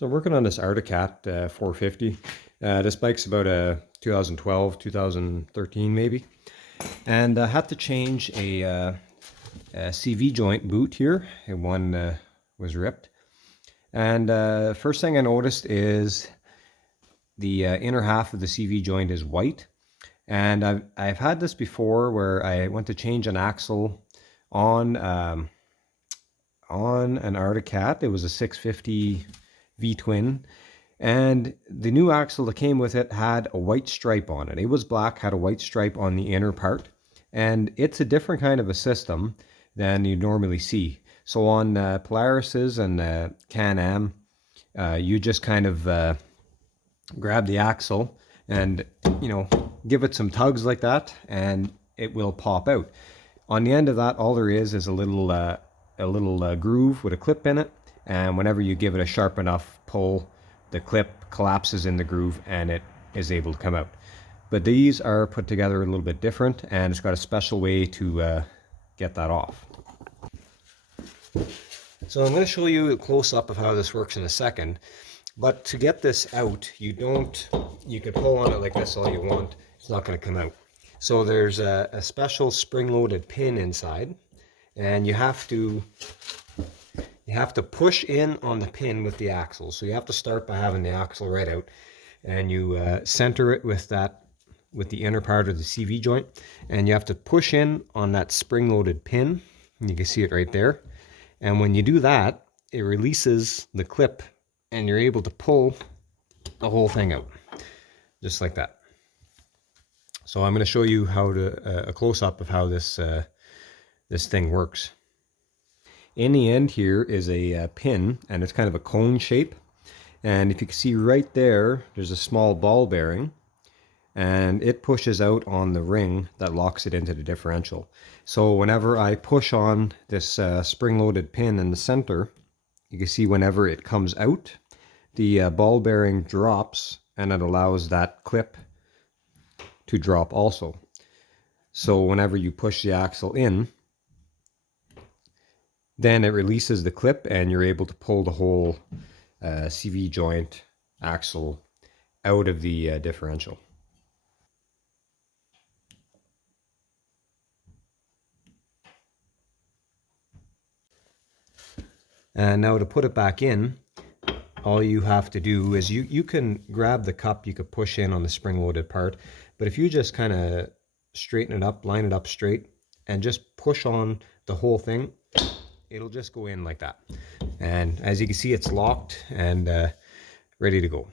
So I'm working on this Arctic Cat 450. This bike's about a 2012, 2013 maybe. And I had to change a CV joint boot here. And one was ripped. And first thing I noticed is the inner half of the CV joint is white. And I've had this before where I went to change an axle on an Arctic Cat. It was a 650 V-twin. And the new axle that came with it had a white stripe on it. It was black, had a white stripe on the inner part. And it's a different kind of a system than you normally see. So on Polaris's and Can-Am, you just kind of grab the axle and, give it some tugs like that, and it will pop out. On the end of that, all there is a little groove with a clip in it. And whenever you give it a sharp enough pull, the clip collapses in the groove and it is able to come out. But these are put together a little bit different, and it's got a special way to get that off. So I'm going to show you a close-up of how this works in a second. But to get this out, you could pull on it like this all you want. It's not going to come out. So there's a special spring-loaded pin inside, and you have to push in on the pin with the axle. So you have to start by having the axle right out, and you center it with the inner part of the CV joint, and you have to push in on that spring-loaded pin. You can see it right there. And when you do that, it releases the clip, and you're able to pull the whole thing out, just like that. So I'm going to show you how a close-up of how this thing works. In the end here is a pin, and it's kind of a cone shape. And if you can see right there, there's a small ball bearing, and it pushes out on the ring that locks it into the differential. So whenever I push on this spring-loaded pin in the center, you can see whenever it comes out, the ball bearing drops, and it allows that clip to drop also. So whenever you push the axle in, then it releases the clip, and you're able to pull the whole CV joint axle out of the differential. And now to put it back in, all you have to do is you can grab the cup, you could push in on the spring-loaded part, but if you just kind of straighten it up, line it up straight, and just push on the whole thing, it'll just go in like that. And as you can see, it's locked and ready to go.